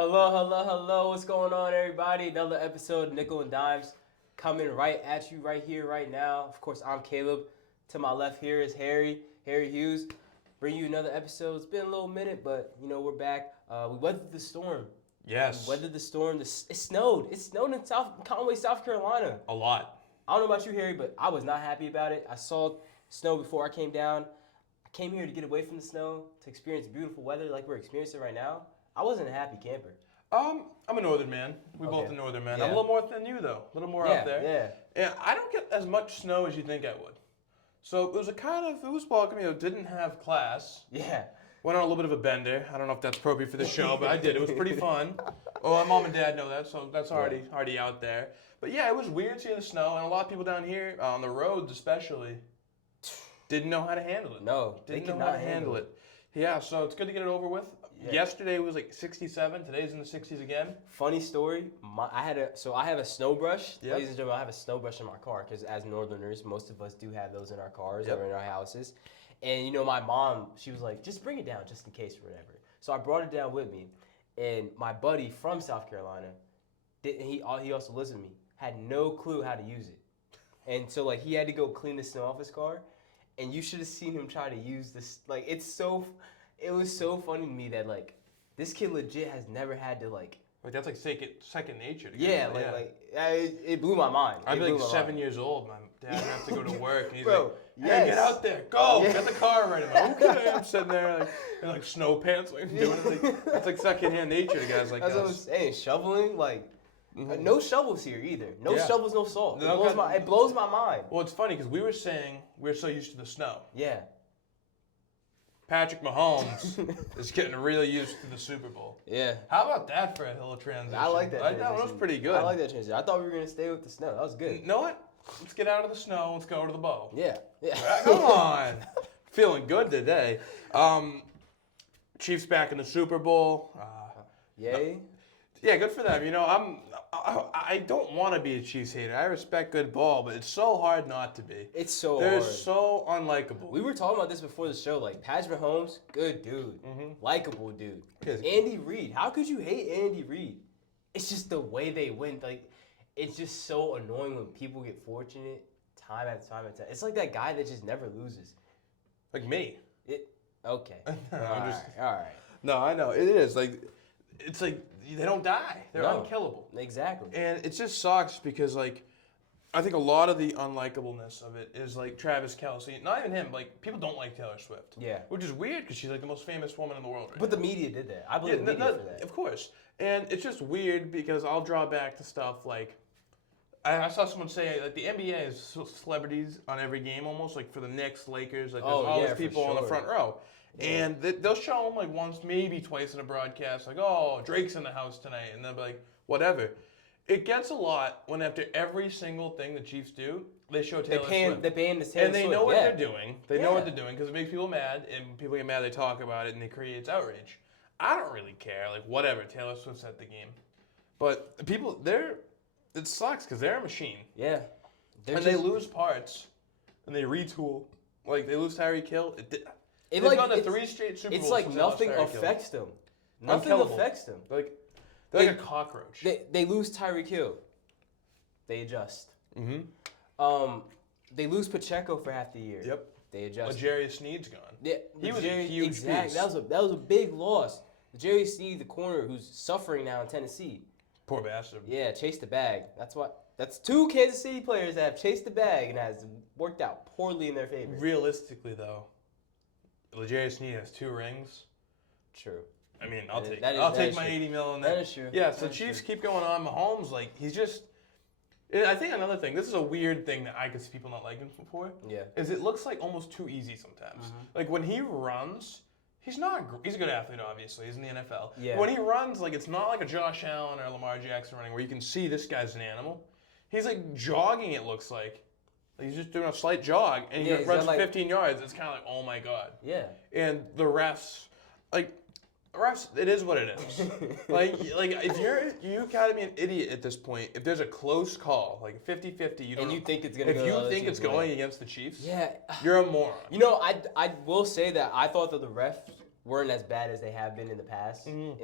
Hello, hello, hello. What's going on, everybody? Another episode of Nickel and Dimes coming right at you right here, right now. Of course, I'm Caleb. To my left here is Harry Hughes. Bring you another episode. It's been a little minute, but, we're back. We weathered the storm. Yes. We weathered the storm. It snowed. It snowed in Conway, South Carolina. A lot. I don't know about you, Harry, but I was not happy about it. I saw snow before I came down. I came here to get away from the snow, to experience beautiful weather like we're experiencing right now. I wasn't a happy camper. I'm a northern man. We both are northern man. I'm a little more than you though. A little more out there. Yeah. And I don't get as much snow as you think I would. So it was welcome. Didn't have class. Yeah. Went on a little bit of a bender. I don't know if that's appropriate for the show, but I did. It was pretty fun. Oh, my mom and dad know that, so that's already out there. But yeah, it was weird seeing the snow, and a lot of people down here on the roads, especially, didn't know how to handle it. No, didn't know how to handle it. Yeah, so it's good to get it over with. Yeah. Yesterday was like 67. Today's in the 60s again. Funny story. I have a snow brush. Yep. Ladies and gentlemen, I have a snow brush in my car because as Northerners, most of us do have those in our cars or in our houses. And my mom, she was like, just bring it down just in case or whatever. So I brought it down with me. And my buddy from South Carolina, he also lives with me, had no clue how to use it. And so he had to go clean the snow off his car. And you should have seen him try to use this. It was so funny to me that this kid legit has never had to that's like second nature. It blew my mind. I'm like 7 years old. My dad have to go to work, and he's Bro, like, "Hey, get out there, go, get the car ready." I'm like, okay, I'm sitting there in snow pants, doing it. That's like secondhand nature to guys like That's us. what I'm saying. Shoveling, no shovels here either. No shovels, no salt. It blows my mind. Well, it's funny because we were saying we're so used to the snow. Yeah. Patrick Mahomes is getting really used to the Super Bowl. Yeah. How about that for a little transition? I like that transition. That was pretty good. I like that transition. I thought we were going to stay with the snow. That was good. You know what? Let's get out of the snow. Let's go to the bowl. Yeah. Come on. Feeling good today. Chiefs back in the Super Bowl. Yay. Yeah, good for them. I don't want to be a Chiefs hater. I respect good ball, but it's so hard not to be. It's so They're hard. so unlikable. We were talking about this before the show. Patrick Mahomes, good dude. Likable dude. Yes. Andy Reid. How could you hate Andy Reid? It's just the way they win. It's just so annoying when people get fortunate time after time after time. It's like that guy that just never loses. Like me. Okay. All right. No, I know. It is. It's like they don't die. They're unkillable. Exactly. And it just sucks because, I think a lot of the unlikableness of it is, Travis Kelce. Not even him. People don't like Taylor Swift. Yeah. Which is weird because she's, the most famous woman in the world right But now. the media did that. I believe the media for that. Of course. And it's just weird because I'll draw back to stuff I saw someone say the NBA is celebrities on every game almost, for the Knicks, Lakers, there's all these people on the front row. Yeah. And they'll show them once, maybe twice in a broadcast, oh, Drake's in the house tonight, and they'll be like, whatever. It gets a lot when after every single thing the Chiefs do, they show Taylor Swift. They're paying the Taylor And they Swift. know what they're doing. They know what they're doing because it makes people mad, and when people get mad, they talk about it, and it creates outrage. I don't really care. Whatever, Taylor Swift's at the game. But people, it sucks because they're a machine. Yeah. They lose parts, and they retool. They lose Tyreek Hill. They've gone to 3 straight Super Bowls. It's nothing affects them. Nothing affects them. They're like a cockroach. They lose Tyreek Hill. They adjust. Mm-hmm. They lose Pacheco for half the year. Yep. They adjust. L'Jarius Sneed's gone. Yeah, he was a huge piece. That was a big loss. L'Jarius Sneed, the corner, who's suffering now in Tennessee. Poor bastard. Yeah, chased the bag. That's 2 Kansas City players that have chased the bag and has worked out poorly in their favor. Realistically, though, L'Jarius Sneed has 2 rings. True. I mean, I'll take my $80 million. That is true. Yeah, so Chiefs keep going on. Mahomes, he's just. I think another thing. This is a weird thing that I could see people not liking him for. Yeah. Is it looks almost too easy sometimes. When he runs, he's a good athlete. Obviously, he's in the NFL. Yeah. When he runs, it's not like a Josh Allen or a Lamar Jackson running where you can see this guy's an animal. He's jogging. It looks like. He's just doing a slight jog, and he runs 15 yards. It's kind of oh my god. Yeah. And the refs, it is what it is. If you gotta be an idiot at this point. If there's a close call, 50-50, you think it's gonna go. If you think it's going against the Chiefs, yeah, you're a moron. I will say that I thought that the refs weren't as bad as they have been in the past in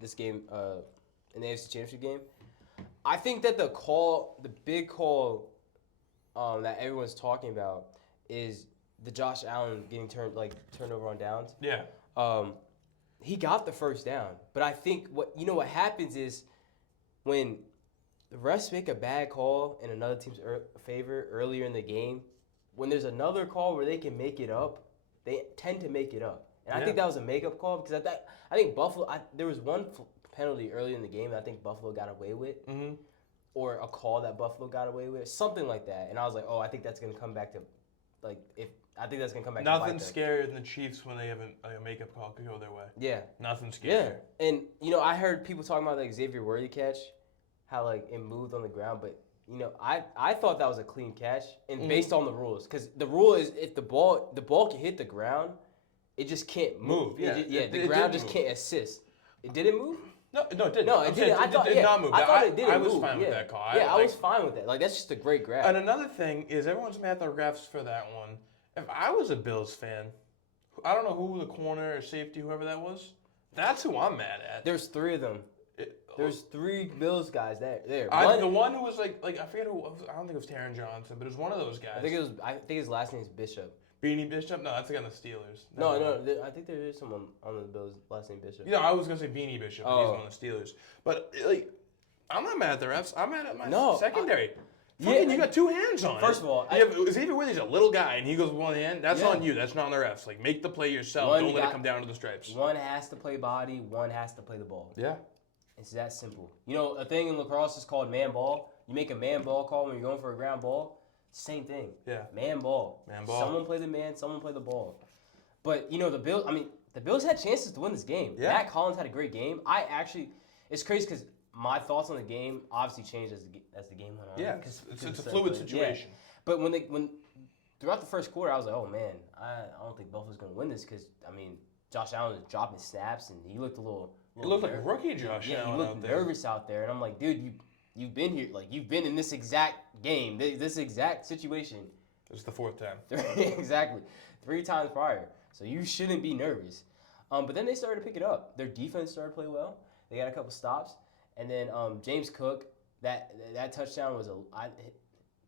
this game, in the AFC Championship game. I think that the big call that everyone's talking about is the Josh Allen getting turned over on downs. Yeah. He got the first down, but I think what happens is when the refs make a bad call in another team's favor earlier in the game, when there's another call where they can make it up, they tend to make it up. And I think that was a make-up call because I think Buffalo. There was one penalty early in the game that I think Buffalo got away with, or a call that Buffalo got away with, something like that. And I was like, oh, I think that's gonna come back to, I think that's gonna come back. Nothing scarier than the Chiefs when they have a makeup call could go their way. Yeah. Nothing scarier. Yeah. And I heard people talking about Xavier Worthy catch, how it moved on the ground, but I thought that was a clean catch, and based on the rules, because the rule is if the ball can hit the ground, it just can't move. The ground just can't assist. It didn't move. No, it didn't. No, it didn't. I thought it did not move. I thought it didn't move. I was fine with that call. I was fine with that. That's just a great grab. And another thing is everyone's mad at the refs for that one. If I was a Bills fan, I don't know who the corner or safety, whoever that was. That's who I'm mad at. There's three of them. There's three Bills guys there. The one who was I forget who. I don't think it was Taron Johnson, but it was one of those guys. I think his last name is Bishop. Beanie Bishop? No, that's the guy on the Steelers. No. I think there is someone on the Bills last name Bishop. Yeah, I was gonna say Beanie Bishop. But he's on the Steelers. But I'm not mad at the refs. I'm mad at my secondary. You got two hands on it. First of all, Xavier Worthy's a little guy and he goes with one hand. That's on you. That's not on the refs. Make the play yourself. Don't let it come down to the stripes. One has to play body. One has to play the ball. Yeah. It's that simple. A thing in lacrosse is called man ball. You make a man ball call when you're going for a ground ball. Same thing. Yeah. Man ball. Man ball. Someone play the man, someone play the ball. But, the Bills had chances to win this game. Yeah. Matt Collins had a great game. It's crazy because my thoughts on the game obviously changed as the game went on. Yeah, it's a fluid situation. Yeah. But when throughout the first quarter, I was like, oh, man, I don't think Buffalo's going to win this because, Josh Allen was dropping snaps and he looked a little like rookie Josh Allen. Yeah, he looked nervous out there. And I'm like, dude, you've been here. You've been in this exact game, this exact situation. This is the fourth time. Exactly. 3 times prior. So you shouldn't be nervous. But then they started to pick it up. Their defense started to play well. They got a couple stops. And then James Cook, that touchdown was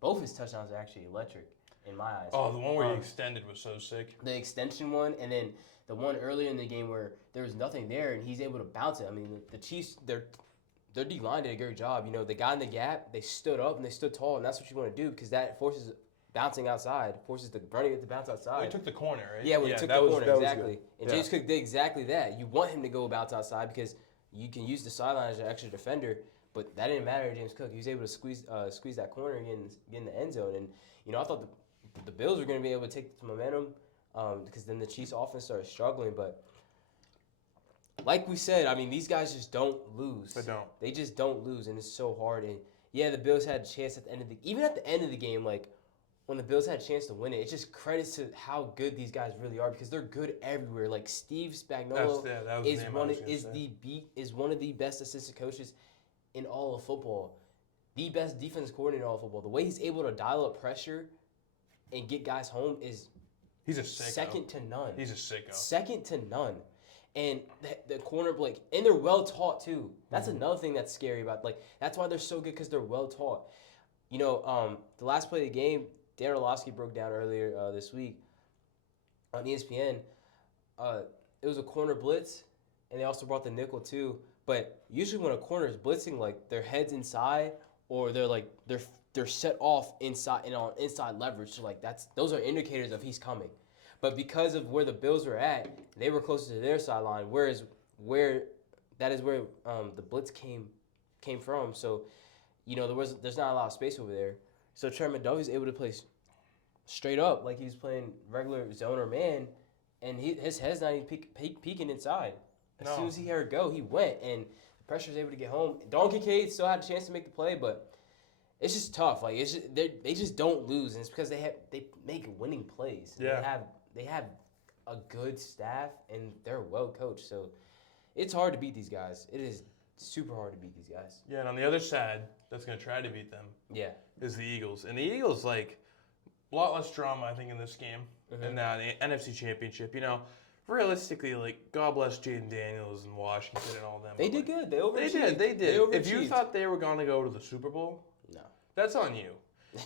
both his touchdowns are actually electric in my eyes. Oh, the one where he extended was so sick. The extension one, and then the one earlier in the game where there was nothing there and he's able to bounce it. The Chiefs, their D-line did a great job. They got in the gap, they stood up, and they stood tall, and that's what you want to do because that forces bouncing outside, forces the running to bounce outside. Well, he took the corner, right? Yeah, he took the corner, exactly. And James Cook did exactly that. You want him to go bounce outside because you can use the sideline as an extra defender, but that didn't matter to James Cook. He was able to squeeze that corner and get in the end zone. And, I thought the Bills were going to be able to take some momentum because then the Chiefs' offense started struggling, but like we said, these guys just don't lose. They don't. They just don't lose, and it's so hard. And yeah, the Bills had a chance at the end of the game, when the Bills had a chance to win it, it just credits to how good these guys really are because they're good everywhere. Steve Spagnuolo is one of the best assistant coaches in all of football, the best defense coordinator in all of football. The way he's able to dial up pressure and get guys home is he's a sicko. Second to none. He's a sicko. Second to none. And the corner, and they're well taught too. That's another thing that's scary about. That's why they're so good because they're well taught. The last play of the game, Dan Orlovsky broke down earlier this week on ESPN. It was a corner blitz, and they also brought the nickel too. But usually when a corner is blitzing, their head's inside, or they're set off inside and on inside leverage. So those are indicators of he's coming. But because of where the Bills were at, they were closer to their sideline, whereas the blitz came from. So, there's not a lot of space over there. So Trent McDuffie was able to play straight up like he was playing regular zone or man, and his head's not even peeking inside. As soon as he heard go, he went, and the pressure was able to get home. Donkey Cade still had a chance to make the play, but it's just tough. They just don't lose, and it's because they make winning plays. Yeah. They have a good staff, and they're well coached. So it's hard to beat these guys. It is super hard to beat these guys. Yeah, and on the other side, that's going to try to beat them. Yeah. Is the Eagles. And the Eagles, a lot less drama, I think, in this game. Mm-hmm. And the NFC Championship. realistically, like, God bless Jaden Daniels and Washington and all them. They did good. They overachieved. They did. If you thought they were going to go to the Super Bowl, no, that's on you.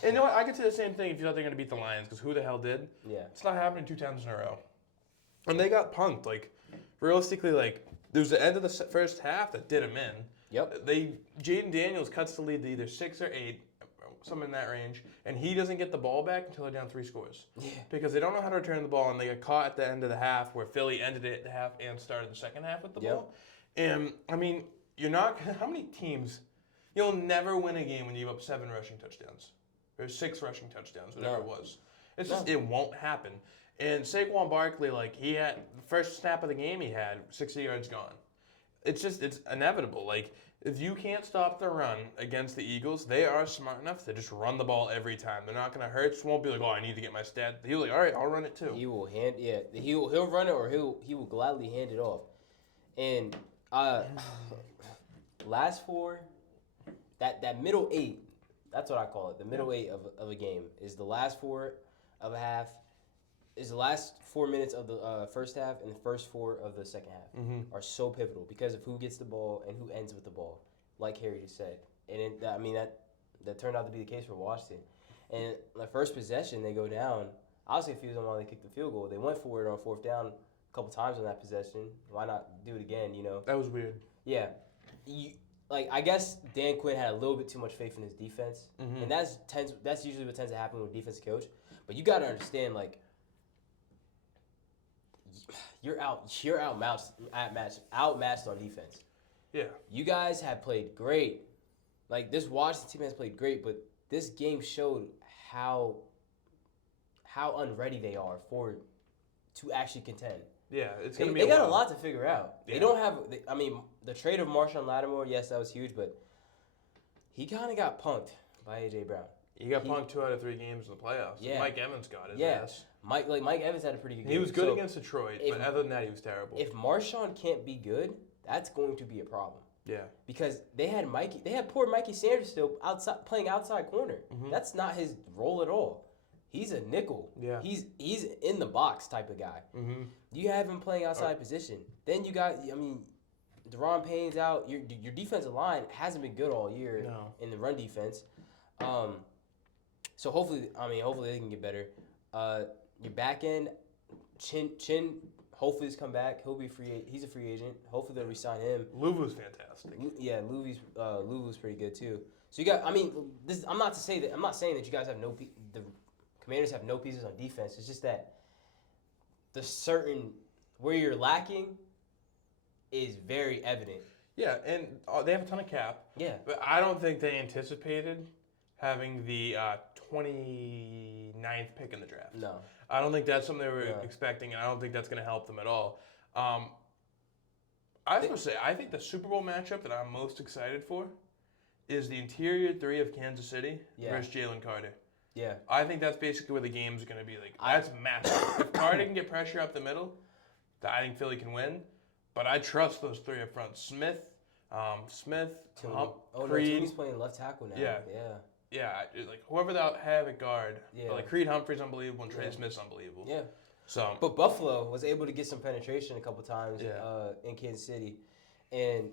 And you know what? I could say the same thing if you thought they were going to beat the Lions, because who the hell did? Yeah. It's not happening 2 times in a row. And they got punked. Like, realistically, like, there was the end of the first half that did them in. Yep. Jaden Daniels cuts the lead to either 6 or 8, something in that range, and he doesn't get the ball back until they're down 3 scores. Yeah. Because they don't know how to return the ball, and they got caught at the end of the half where Philly ended it at the half and started the second half with the ball. And, I mean, you're not – how many teams – you'll never win a game when you give up 7 rushing touchdowns. Or 6 rushing touchdowns, whatever it was. It's just – it won't happen. And Saquon Barkley, like, he had – the first snap of the game he had, 60 yards gone. It's just – it's inevitable. Like, if you can't stop the run against the Eagles, they are smart enough to just run the ball every time. They're not going to hurt. Just won't be like, oh, I need to get my stat. He'll be like, all right, I'll run it too. He will he'll run it, or he will gladly hand it off. And last 4, that middle 8, that's what I call it. The middle 8 of a game is the last 4 of a half. Is the last 4 minutes of the first half and the first 4 of the second half are so pivotal because of who gets the ball and who ends with the ball, like Harry just said. And that turned out to be the case for Washington. And the first possession, they go down. I was confused on why they kicked the field goal. They went for it on 4th down a couple times on that possession. Why not do it again, you know? That was weird. Yeah. I guess Dan Quinn had a little bit too much faith in his defense. And that's usually what tends to happen with a defensive coach. But you got to understand, like, you're outmatched on defense. Yeah. You guys have played great. Like, this Washington team has played great, but this game showed how unready they are to actually contend. Yeah, it's going to be They got a lot to figure out. Yeah. They don't have the trade of Marshawn Lattimore, yes, that was huge, but he kind of got punked by A.J. Brown. He got punked 2 out of 3 games in the playoffs. Yeah. Mike Evans got his ass. Mike Evans had a pretty good game. He was good against Detroit, but other than that, he was terrible. If Marshawn can't be good, that's going to be a problem. Yeah. Because they had poor Mikey Sanders still playing outside corner. That's not his role at all. He's a nickel. Yeah. He's in the box type of guy. You have him playing outside position. Then you got, Deron Payne's out. Your defensive line hasn't been good all year in the run defense. So hopefully they can get better. Your back end, Chin, hopefully he's come back. He's a free agent. Hopefully they'll re-sign him. Luvu's fantastic. Yeah, Luvu's pretty good too. So you got, I'm not saying that you guys have the Commanders have no pieces on defense. It's just that where you're lacking is very evident. Yeah, and they have a ton of cap. Yeah. But I don't think they anticipated having the 29th pick in the draft. No. I don't think that's something they were expecting, and I don't think that's going to help them at all. I was going to say, I think the Super Bowl matchup that I'm most excited for is the interior 3 of Kansas City versus Jalen Carter. Yeah. I think that's basically where the game's going to be. Like, that's massive. If Carter can get pressure up the middle, I think Philly can win. But I trust those 3 up front. Smith, Creed. He's playing left tackle now. Yeah. Like, whoever they'll have at guard. Yeah. But, like, Creed Humphrey's unbelievable and Trey Smith's unbelievable. Yeah. So. But Buffalo was able to get some penetration a couple times in Kansas City. And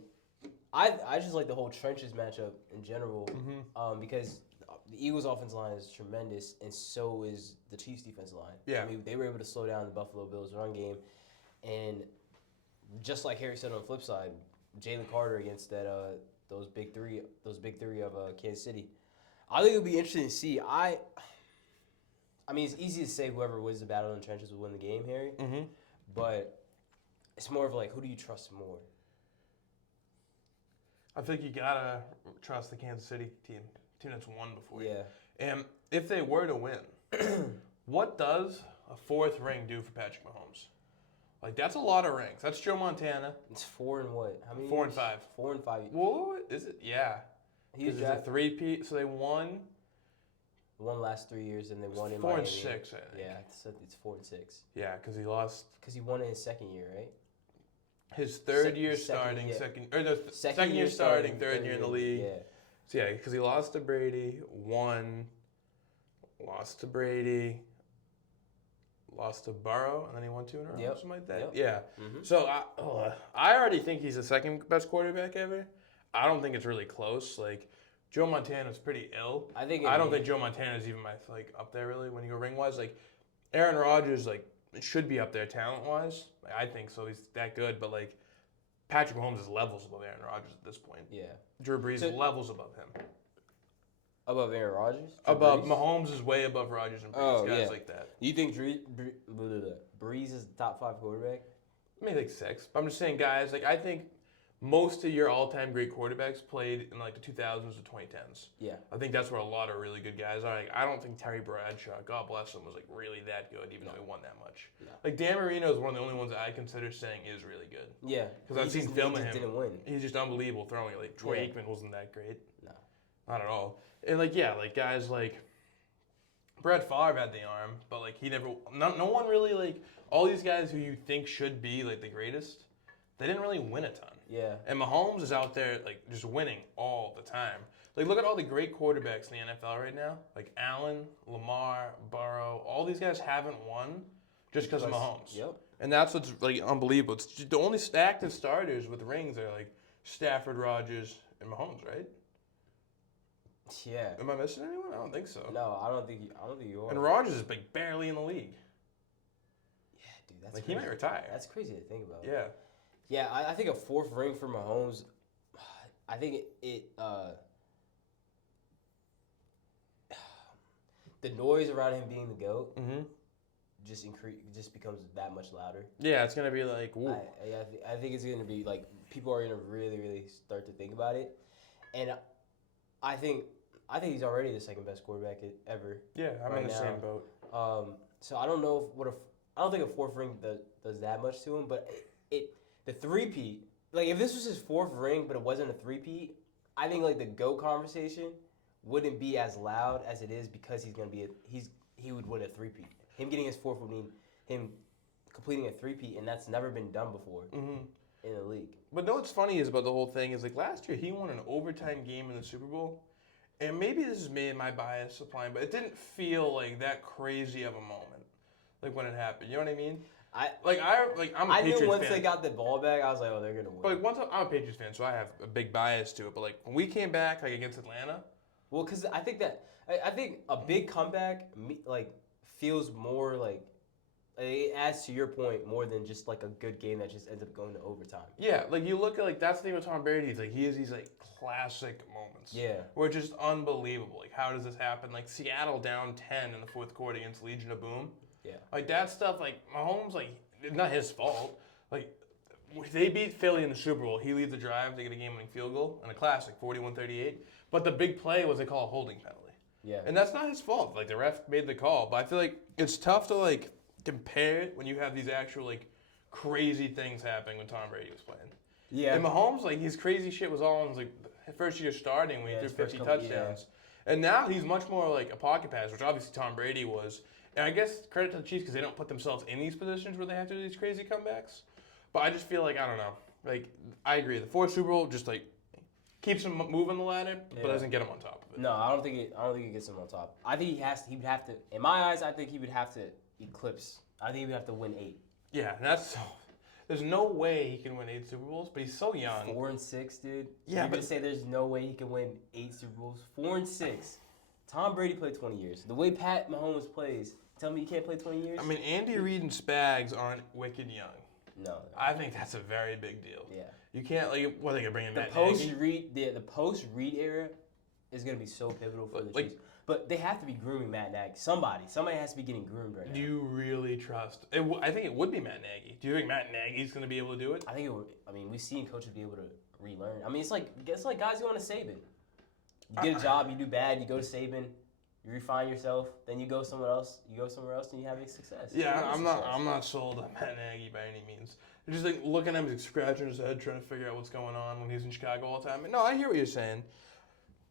I just like the whole trenches matchup in general because the Eagles' offensive line is tremendous, and so is the Chiefs' defensive line. Yeah. They were able to slow down the Buffalo Bills' run game. And just like Harry said on the flip side, Jalen Carter against those big three of Kansas City. I think it'll be interesting to see. It's easy to say whoever wins the battle in the trenches will win the game, Harry. But it's more of like, who do you trust more? I think you gotta trust the Kansas City team that's won before. Yeah. And if they were to win, what does a 4th ring do for Patrick Mahomes? Like, that's a lot of rings. That's Joe Montana. It's 4 and what? How many? 4 and 5. 4 and 5. What is it? Yeah. He's a 3-peat. So they won. Won the last 3 years, and they won in 4 Miami. and 6. I think. Yeah, it's 4 and 6. Yeah, because he lost. Because he won in his 2nd year, right? His third year starting, second year starting, third year in the league. Yeah. So yeah, because he lost to Brady, lost to Brady, lost to Burrow, and then he won 2 in a row, something like that. Yep. Yeah. Mm-hmm. So I already think he's the second best quarterback ever. I don't think it's really close. Like Joe Montana's pretty ill. I don't think Joe Montana's even up there really when you go ring wise. Like Aaron Rodgers should be up there talent wise. I think so. He's that good, but Patrick Mahomes is levels above Aaron Rodgers at this point. Yeah. Drew Brees is levels above him. Above Aaron Rodgers? Above Mahomes is way above Rodgers and Brees. Guys like that. You think Brees is the top 5 quarterback? Maybe 6. But I'm just saying, guys. I think most of your all-time great quarterbacks played in the 2000s to 2010s. Yeah. I think that's where a lot of really good guys are. I don't think Terry Bradshaw, God bless him, was really that good, even though he won that much. No. Dan Marino is one of the only ones I consider saying is really good. Yeah. Because I've seen film of him. Didn't win. He's just unbelievable throwing it. Troy Aikman wasn't that great. No. Not at all. And guys Brett Favre had the arm, but he never. No one really all these guys who you think should be the greatest. They didn't really win a ton. Yeah. And Mahomes is out there just winning all the time. Look at all the great quarterbacks in the NFL right now. Allen, Lamar, Burrow. All these guys haven't won just because of Mahomes. Yep. And that's what's unbelievable. It's just the only active starters with rings are Stafford, Rodgers, and Mahomes, right? Yeah. Am I missing anyone? I don't think so. No, I don't think you are. And Rodgers is barely in the league. Yeah, dude, that's crazy. He might retire. That's crazy to think about. Yeah. Yeah, I think a 4th ring for Mahomes. I think the noise around him being the GOAT just becomes that much louder. Yeah, it's gonna be woo. I think it's gonna be people are gonna really, really start to think about it, and I think he's already the second best quarterback ever. Yeah, I'm in the same boat. So I don't know I don't think a 4th ring does that much to him, but the 3-peat, if this was his 4th ring, but it wasn't a 3-peat, I think the GOAT conversation wouldn't be as loud as it is because he's gonna be he would win a 3-peat. Him getting his 4th would mean him completing a 3-peat, and that's never been done before in the league. But what's funny is about the whole thing is last year he won an overtime game in the Super Bowl, and maybe this is me and my bias applying, but it didn't feel that crazy of a moment when it happened. You know what I mean? I'm a Patriots fan. I knew once they got the ball back, I was like, oh, they're gonna win. But once I'm a Patriots fan, so I have a big bias to it. But when we came back against Atlanta, well, because I think a big comeback feels more it adds to your point more than just a good game that just ends up going to overtime. Yeah, you look at that's the thing with Tom Brady. He has these classic moments. Yeah. Where it's just unbelievable. How does this happen? Seattle down 10 in the 4th quarter against Legion of Boom. Yeah. That stuff, Mahomes, it's not his fault. They beat Philly in the Super Bowl. He leads the drive. They get a game-winning field goal and a classic, 41-38. But the big play was they call a holding penalty. Yeah. And that's not his fault. The ref made the call. But I feel it's tough to, compare it when you have these actual, crazy things happening when Tom Brady was playing. Yeah. And Mahomes, his crazy shit was all in his, first year starting when he threw 50 touchdowns. Yeah. And now he's much more a pocket passer, which obviously Tom Brady was. And I guess credit to the Chiefs because they don't put themselves in these positions where they have to do these crazy comebacks. But I just feel I don't know. I agree. The 4th Super Bowl just keeps him moving the ladder, but doesn't get him on top of it. No, I don't think it gets him on top. I think he would have to. In my eyes, I think he would have to eclipse. I think he would have to win 8. Yeah, that's. There's no way he can win 8 Super Bowls, but he's so young. 4-6, dude. Yeah, but say there's no way he can win 8 Super Bowls. 4-6. Tom Brady played 20 years. The way Pat Mahomes plays, tell me you can't play 20 years? I mean, Andy Reid and Spags aren't wicked young. No. I think that's a very big deal. Yeah. You can't, what are they going to bring in the Matt post-Reid, the post-Reid era is going to be so pivotal for the Chiefs. But they have to be grooming Matt Nagy. Somebody has to be getting groomed right now. Do you really trust? I think it would be Matt Nagy. Do you think Matt Nagy's going to be able to do it? I think it would. I mean, we've seen coaches be able to relearn. I mean, it's like guys going to Saban. You get a job, you do bad, you go to Saban, you refine yourself, then you go somewhere else. And you have success. Yeah, I'm not sold on Matt Nagy by any means. Just looking at him, he's scratching his head, trying to figure out what's going on when he's in Chicago all the time. No, I hear what you're saying.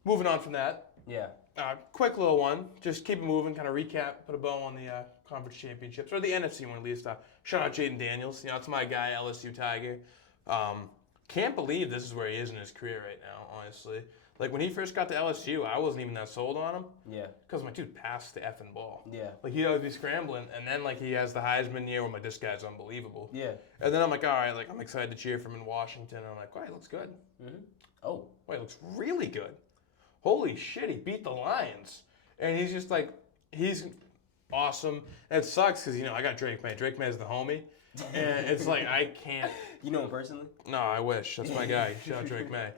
Moving on from that. Yeah. Quick little one. Just keep it moving. Kind of recap. Put a bow on the conference championships or the NFC one at least. Shout out Jaden Daniels. It's my guy, LSU Tiger. can't believe this is where he is in his career right now, honestly. Like, when he first got to LSU, I wasn't even that sold on him. Yeah. Because my dude passed the effing ball. Yeah. Like, he'd always be scrambling, and then, like, he has the Heisman year where I'm like, this guy's unbelievable. Yeah. And then I'm like, all right, like, I'm excited to cheer for him in Washington. And I'm like, wow, he looks good. Mm-hmm. Oh. Wait, he looks really good. Holy shit, he beat the Lions. And he's just like, he's awesome. And it sucks because, I got Drake May. Drake May is the homie. And it's like, I can't. You know him personally? No, I wish. That's my guy. Shout out Drake May.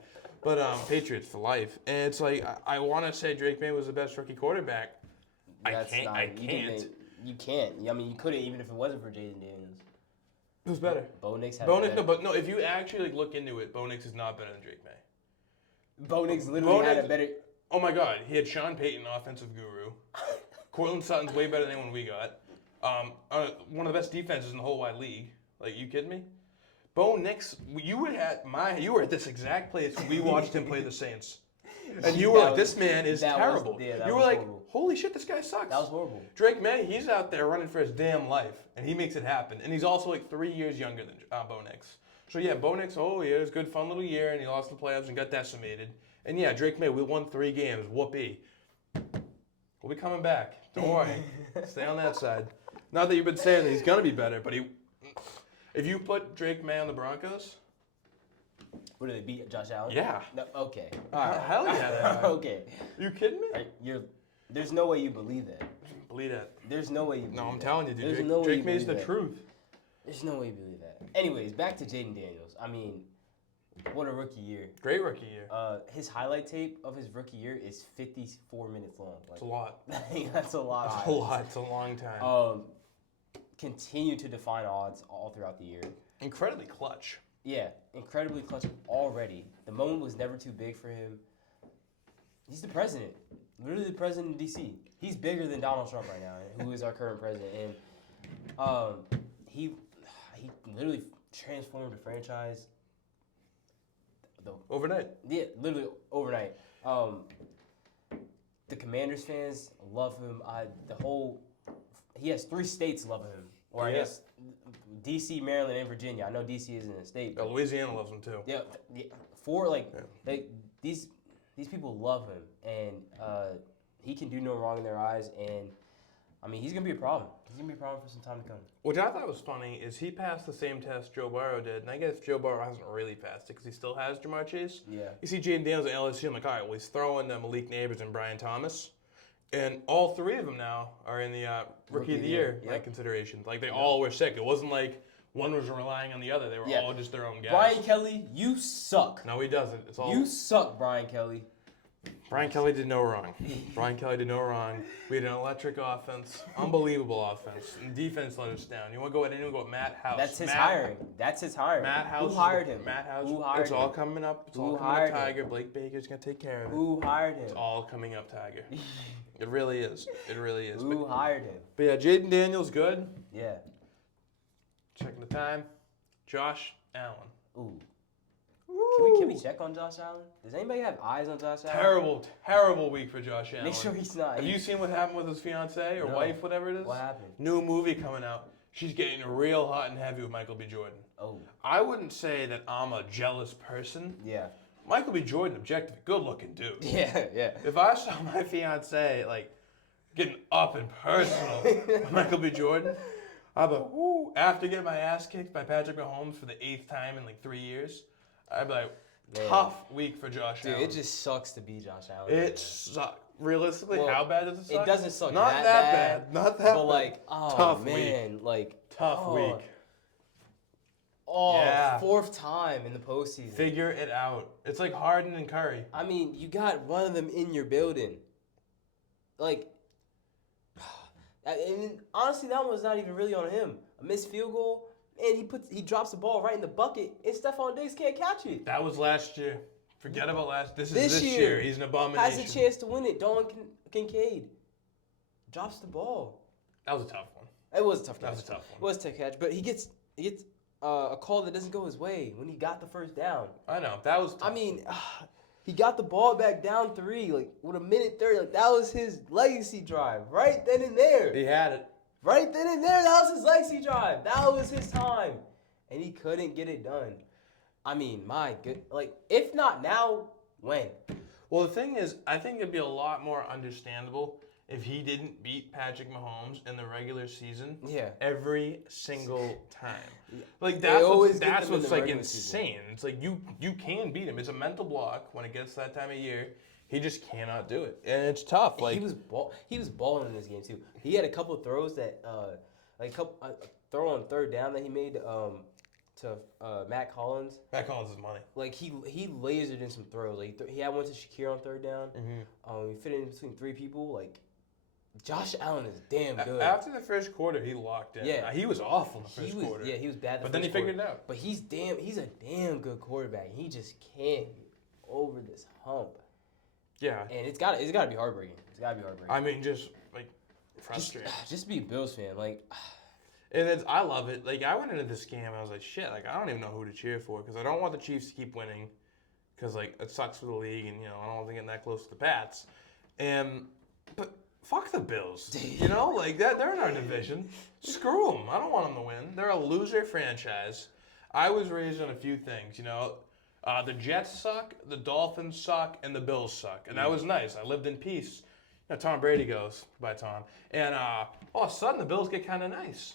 But Patriots for life. And it's like, I want to say Drake May was the best rookie quarterback. I can't. You can't. I mean, you couldn't even if it wasn't for Jaden Daniels. Who's better? Bo Nix had no, if you actually look into it, Bo Nix is not better than Drake May. Bo Nix literally had a better... Oh my God, he had Sean Payton, offensive guru. Cortland Sutton's way better than anyone we got. One of the best defenses in the whole wide league. Like, you kidding me? Bo Nix, you were at this exact place when we watched him play the Saints. And you were like, this man is terrible. You were like, horrible. Holy shit, this guy sucks. That was horrible. Drake May, he's out there running for his damn life, and he makes it happen. And he's also like 3 years younger than Bo Nix. So yeah, Bo Nix, it was a good, fun little year, and he lost the playoffs and got decimated. And yeah, Drake May, we won 3 games. Whoopee. We'll be coming back. Don't worry. Stay on that side. Not that you've been saying that he's going to be better, but if you put Drake May on the Broncos... What, do they beat Josh Allen? Yeah. No, okay. All right. Hell yeah. Okay. You kidding me? There's no way you believe that. Believe that. There's no way you believe that. No, I'm telling you, dude. Drake May's the truth. There's no way you believe that. Anyways, back to Jaden Daniels. I mean, what a rookie year. Great rookie year. His highlight tape of his rookie year is 54 minutes long. That's a lot. That's a lot. That's a lot. It's a long time. Continue to define odds all throughout the year. Incredibly clutch. Yeah, incredibly clutch already. The moment was never too big for him. He's the president. Literally the president of D.C. He's bigger than Donald Trump right now, who is our current president. And he literally transformed the franchise. Overnight. Yeah, literally overnight. The Commanders fans love him. He has 3 states loving him. Or I guess D.C., Maryland, and Virginia. I know D.C. isn't a state. Louisiana loves him too. Yeah, these people love him, and he can do no wrong in their eyes. And I mean, he's gonna be a problem. He's gonna be a problem for some time to come. Which I thought was funny is he passed the same test Joe Burrow did, and I guess Joe Burrow hasn't really passed it because he still has Jamar Chase. Yeah. You see Jaden Daniels at LSU, I'm like, all right, well he's throwing Malik Neighbors and Brian Thomas. And all 3 of them now are in the Rookie of the Year considerations. Like, they all were sick. It wasn't like one was relying on the other. They were all just their own guys. Brian Kelly, you suck. No, he doesn't. It's all you suck, Brian Kelly. Brian Kelly did no wrong. Brian Kelly did no wrong. We had an electric offense. Unbelievable offense. And defense let us down. You want to go with Matt House. That's his hiring. Matt House. Who hired him? Matt House. Who hired him? It's all coming up. It's all coming up, Tiger. Blake Baker's going to take care of it. Who hired him? It's all coming up, Tiger. It really is. It really is. Who hired him? But yeah, Jaden Daniels, good. Yeah. Checking the time. Josh Allen. Ooh. Can we check on Josh Allen? Does anybody have eyes on Josh Allen? Terrible week for Josh Allen. Make sure he's not. Have you seen what happened with his fiance or wife, whatever it is? What happened? New movie coming out. She's getting real hot and heavy with Michael B. Jordan. Oh. I wouldn't say that I'm a jealous person. Yeah. Michael B. Jordan, objective, good-looking dude. Yeah, yeah. If I saw my fiance, like, getting up and personal with Michael B. Jordan, I'd be like, woo. After getting my ass kicked by Patrick Mahomes for the 8th time in, like, 3 years, I'd be like, tough week for Josh Allen. Dude, it just sucks to be Josh Allen. It sucks. Realistically, how bad does it suck? It doesn't suck Not that bad. Not that bad. But, like, oh, tough man. Week. Like, tough week. Oh, yeah. 4th time in the postseason. Figure it out. It's like Harden and Curry. I mean, you got one of them in your building. Like, and honestly, that one was not even really on him. A missed field goal, and he drops the ball right in the bucket, and Stephon Diggs can't catch it. That was last year. Forget about last. This is this year. He's an abomination. Has a chance to win it. Dalton Kincaid drops the ball. That was a tough one. It was a tough catch. That was a tough one. It was a tough catch, but he gets a call that doesn't go his way when he got the first down. I know. That was tough. I mean, he got the ball back down 3, like, with 1:30. Like, that was his legacy drive right then and there. He had it. Right then and there, that was his legacy drive. That was his time. And he couldn't get it done. I mean, my good, like, if not now, when? Well, the thing is, I think it'd be a lot more understandable if he didn't beat Patrick Mahomes in the regular season. Yeah. Every single time. Like that's what's like insane. It's like you can beat him. It's a mental block when it gets that time of year. He just cannot do it, and it's tough. Like he was balling in this game too. He had a couple of throws that throw on third down that he made to Matt Collins. Matt Collins is money. Like he lasered in some throws. Like he had one to Shakir on third down. He fit in between three people. Like Josh Allen is damn good. After the first quarter, he locked in. Yeah, he was awful in the first quarter. Yeah, he was bad. But then he figured it out. But he's a damn good quarterback. He just can't get over this hump. Yeah, and it's got to be heartbreaking. It's got to be heartbreaking. I mean, just like frustrating. Just be a Bills fan, like. And I love it. Like I went into this game, I was like, shit. Like I don't even know who to cheer for because I don't want the Chiefs to keep winning, because like it sucks for the league, and I don't want them getting that close to the Pats. But fuck the Bills. Like that. They're in our division. Screw them. I don't want them to win. They're a loser franchise. I was raised on a few things. The Jets suck, the Dolphins suck, and the Bills suck. And that was nice. I lived in peace. Tom Brady goes. Goodbye, Tom. And all of a sudden, the Bills get kind of nice.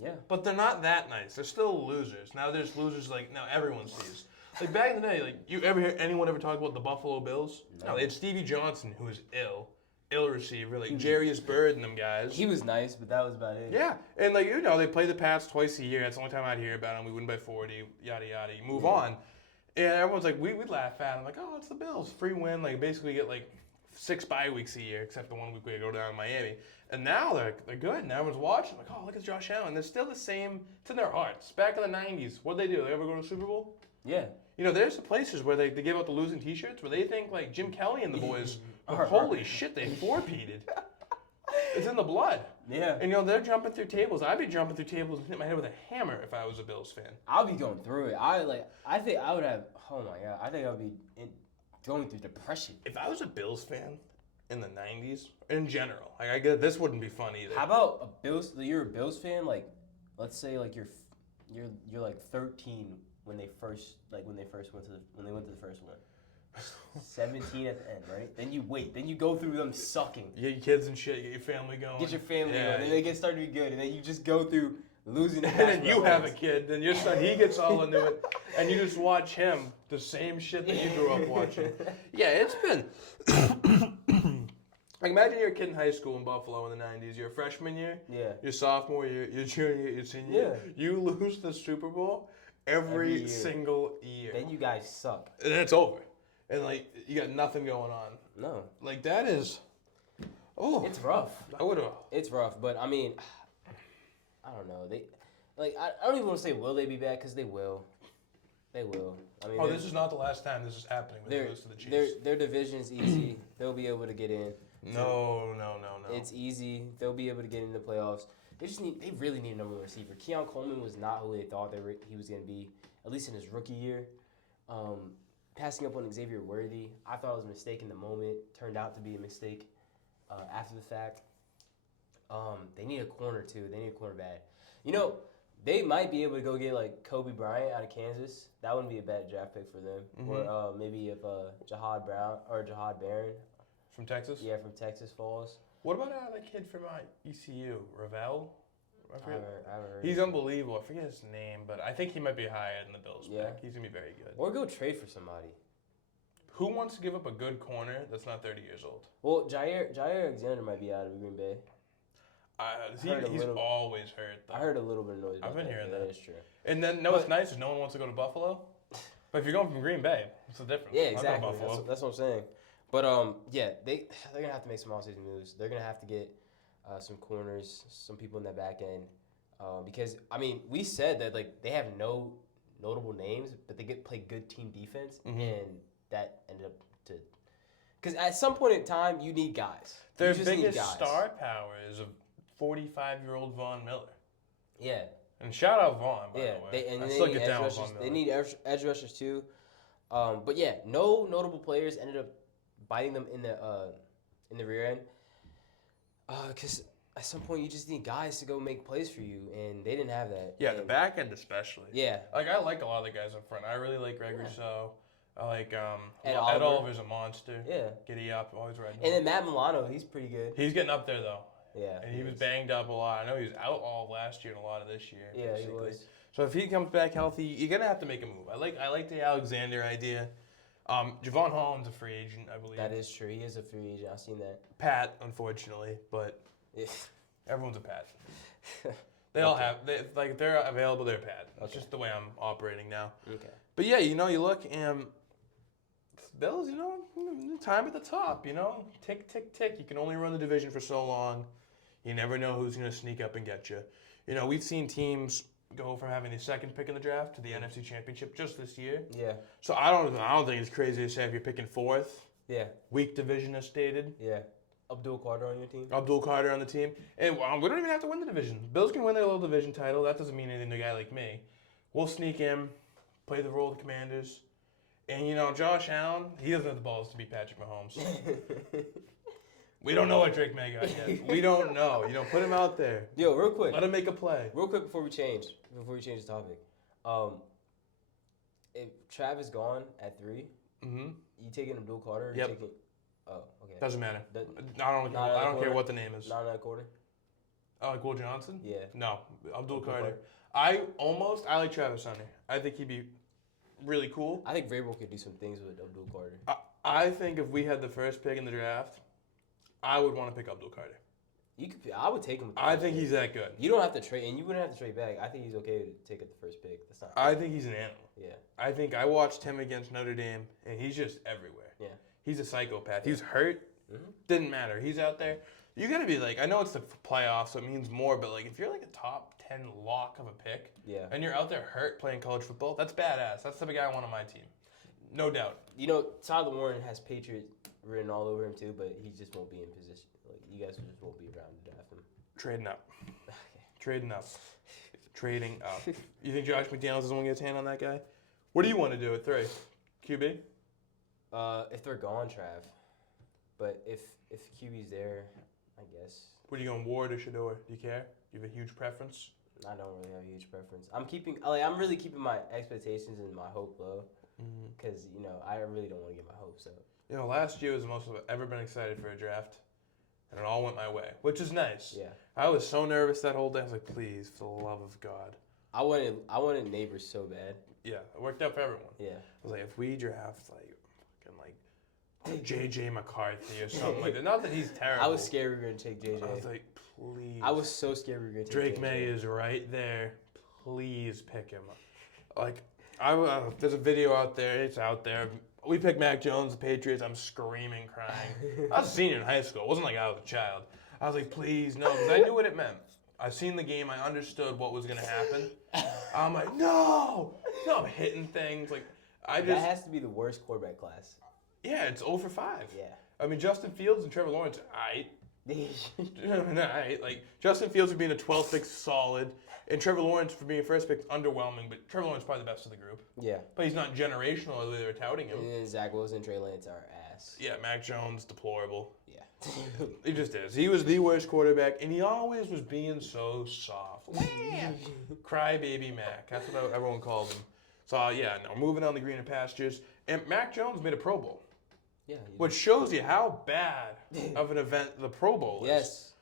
Yeah. But they're not that nice. They're still losers. Now there's losers like now everyone sees. Like back in the day, like you ever hear anyone ever talk about the Buffalo Bills? No, they had Stevie Johnson, who was ill receiver, like Jarius Byrd and them guys. He was nice, but that was about it. Yeah, and like they play the Pats twice a year. That's the only time I'd hear about them. We win by 40, yada yada. You move on. And everyone's like, we laugh at them, like, oh, it's the Bills. Free win. Like, basically get, like, 6 bye weeks a year, except the 1 week we go down to Miami. And now they're good. And everyone's watching, like, oh, look at Josh Allen. They're still the same. It's in their hearts. Back in the 90s, what'd they do? They ever go to the Super Bowl? Yeah. There's the places where they give out the losing T-shirts where they think, like, Jim Kelly and the boys, holy shit, they four-peated. It's in the blood. Yeah. And, they're jumping through tables. I'd be jumping through tables and hit my head with a hammer if I was a Bills fan. I'll be going through it. I think I would have, oh my God, I think I would be going through depression. If I was a Bills fan in the 90s, in general, like I get this wouldn't be fun either. How about you're a Bills fan, like, let's say, like, you're like 13 when they went to the first one. 17 at the end, right? Then you go through them sucking. You get your kids and shit, you get your family going. Get your family going, and then they start to be good, and then you just go through losing. And then you have a kid, then your son, he gets all into it, and you just watch him, the same shit that you grew up watching. Yeah, it's been... Like, imagine you're a kid in high school in Buffalo in the 90s. You're a freshman year, your sophomore year, your junior year, your senior year. You lose the Super Bowl every single year. Then you guys suck. And then it's over. And, like, you got nothing going on. No. Like, that is... Oh. It's rough. It's rough, but, I mean, I don't know. I don't even want to say will they be back, because they will. They will. I mean, this is not the last time this is happening when they lose to the Chiefs. Their division's easy. They'll be able to get in. No. It's easy. They'll be able to get into the playoffs. They really need a number one receiver. Keon Coleman was not who they thought he was going to be, at least in his rookie year. Passing up on Xavier Worthy, I thought it was a mistake in the moment. Turned out to be a mistake after the fact. They need a corner, too. They need a corner bad. They might be able to go get, like, Kobe Bryant out of Kansas. That wouldn't be a bad draft pick for them. Mm-hmm. Or maybe if Jahad Barron. From Texas? Yeah, from Texas falls. What about that kid from ECU, Ravel? I haven't heard. He's unbelievable. I forget his name, but I think he might be higher than the Bills pick. He's going to be very good. Or go trade for somebody. Who wants to give up a good corner that's not 30 years old? Well, Jair Alexander might be out of Green Bay. He's always hurt, though. I heard a little bit of noise. I've been hearing that. That is true. And then, what's nice is no one wants to go to Buffalo. But if you're going from Green Bay, what's the difference? Yeah, exactly. That's what I'm saying. But, they're going to have to make some offseason moves. They're going to have to get some corners, some people in that back end. Because, I mean, we said that, like, they have no notable names, but they play good team defense. Mm-hmm. And that ended up to... Because at some point in time, you need guys. Their biggest star power is a 45-year-old Von Miller. Yeah. And shout out Vaughn, by the way. I still get down with Von Miller. They need edge rushers, too. But, yeah, no notable players ended up biting them in the rear end. Because at some point you just need guys to go make plays for you, and they didn't have that. Yeah, and the back end especially. Yeah. Like, I like a lot of the guys up front. I really like Gregory So. I like Ed Ed Oliver. Oliver's a monster. Yeah. Giddy up, always riding. And then Matt Milano, he's pretty good. He's getting up there though. Yeah. And he was banged up a lot. I know he was out all of last year and a lot of this year. Yeah, basically. he was. So if he comes back healthy, you're gonna have to make a move. I like the Alexander idea. Javon Holland's a free agent, I believe. That is true. He is a free agent. I've seen that. Pat, unfortunately, but Yeah. everyone's a Pat. They all have if they're available, they're Pat. It's just the way I'm operating now. Okay. But yeah, you look and Bills, time at the top, tick, tick, tick. You can only run the division for so long. You never know who's going to sneak up and get you. We've seen teams go from having the second pick in the draft to the NFC Championship just this year. Yeah. So I don't think it's crazy to say if you're picking fourth. Yeah. Weak division as stated. Yeah. Abdul Carter on your team. Abdul Carter on the team. And we don't even have to win the division. Bills can win their little division title. That doesn't mean anything to a guy like me. We'll sneak in, play the role of the Commanders. And, Josh Allen, he doesn't have the balls to beat Patrick Mahomes. We don't know what Drake May got yet. We don't know. Put him out there. Yo, real quick. Let him make a play. Real quick before we change the topic. If Trav is gone at 3, you taking Abdul Carter? Or Yep. Taking, oh, okay. Doesn't matter. I don't care what the name is. Not that quarter? Oh, like Will Johnson? Yeah. No, Abdul Carter. I like Travis Hunter. I think he'd be really cool. I think Vrabel could do some things with Abdul Carter. I think if we had the first pick in the draft, I would want to pick Abdul Carter. I would take him. I think he's that good. You don't have to trade, and you wouldn't have to trade back. I think he's okay to take at the first pick. That's not. I think he's an animal. Yeah. I think I watched him against Notre Dame, and he's just everywhere. Yeah. He's a psychopath. He was hurt. Didn't matter. He's out there. You got to be I know it's the playoffs, so it means more, but if you're a top 10 lock of a pick, and you're out there hurt playing college football, that's badass. That's the type of guy I want on my team. No doubt. Tyler Warren has Patriots written all over him too, but he just won't be in position. You guys just won't be around to draft him. Trading up. Trading up. Trading up. You think Josh McDaniels doesn't want to get his hand on that guy? What do you want to do at 3? QB? If they're gone, Trav. But if QB's there, I guess. What are you going, Ward or Shador? Do you care? Do you have a huge preference? I don't really have a huge preference. I'm really keeping my expectations and my hope low, because I really don't want to get my hopes up. Last year was the most I've ever been excited for a draft, and it all went my way, which is nice. Yeah. I was so nervous that whole day. I was like, please, for the love of God. I wanted Neighbors so bad. Yeah, it worked out for everyone. Yeah. I was like, if we draft J.J. McCarthy or something like that. Not that he's terrible. I was scared we were going to take J.J. I was like, please. I was so scared we were going to take Drake J.J. May is right there. Please pick him. There's a video out there. It's out there. We picked Mac Jones, the Patriots. I'm screaming, crying. I was a senior in high school. It wasn't like I was a child. I was like, please, no, because I knew what it meant. I've seen the game. I understood what was going to happen. I'm like, no. I'm hitting things. That has to be the worst quarterback class. Yeah, it's 0 for 5. Yeah. I mean, Justin Fields and Trevor Lawrence, Justin Fields for being a 12th pick, solid. And Trevor Lawrence for being first pick, underwhelming. But Trevor Lawrence is probably the best of the group. Yeah. But he's not generational the way they were touting him. And then Zach Wilson and Trey Lance are ass. Yeah, Mac Jones, deplorable. Yeah. He just is. He was the worst quarterback, and he always was being so soft. Crybaby Mac. That's what everyone called him. So, moving on to greener pastures. And Mac Jones made a Pro Bowl. Yeah. Which shows you how bad of an event the Pro Bowl is.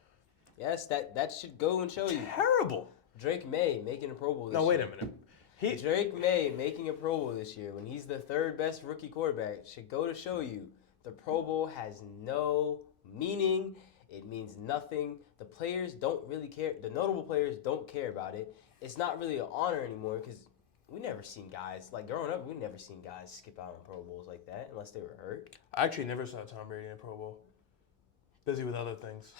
Yes, that should go and show you. Terrible. Drake May making a Pro Bowl this year. No, wait a minute. Drake May making a Pro Bowl this year when he's the 3rd best rookie quarterback should go to show you the Pro Bowl has no meaning. It means nothing. The players don't really care. The notable players don't care about it. It's not really an honor anymore because we never seen guys, growing up, we never seen guys skip out on Pro Bowls like that unless they were hurt. I actually never saw Tom Brady in a Pro Bowl. Busy with other things.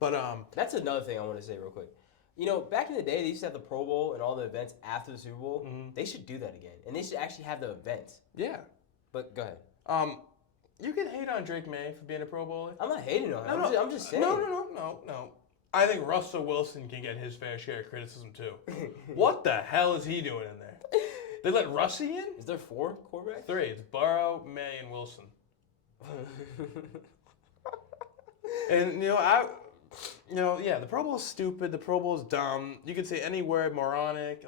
But that's another thing I want to say real quick. Back in the day, they used to have the Pro Bowl and all the events after the Super Bowl. Mm-hmm. They should do that again. And they should actually have the events. Yeah. But go ahead. You can hate on Drake May for being a Pro Bowler. I'm not hating on him. I'm just saying. No. I think Russell Wilson can get his fair share of criticism, too. What the hell is he doing in there? They let Russie in? Is there 4 quarterbacks? 3. It's Burrow, May, and Wilson. And, The Pro Bowl is stupid. The Pro Bowl is dumb. You could say any word, moronic,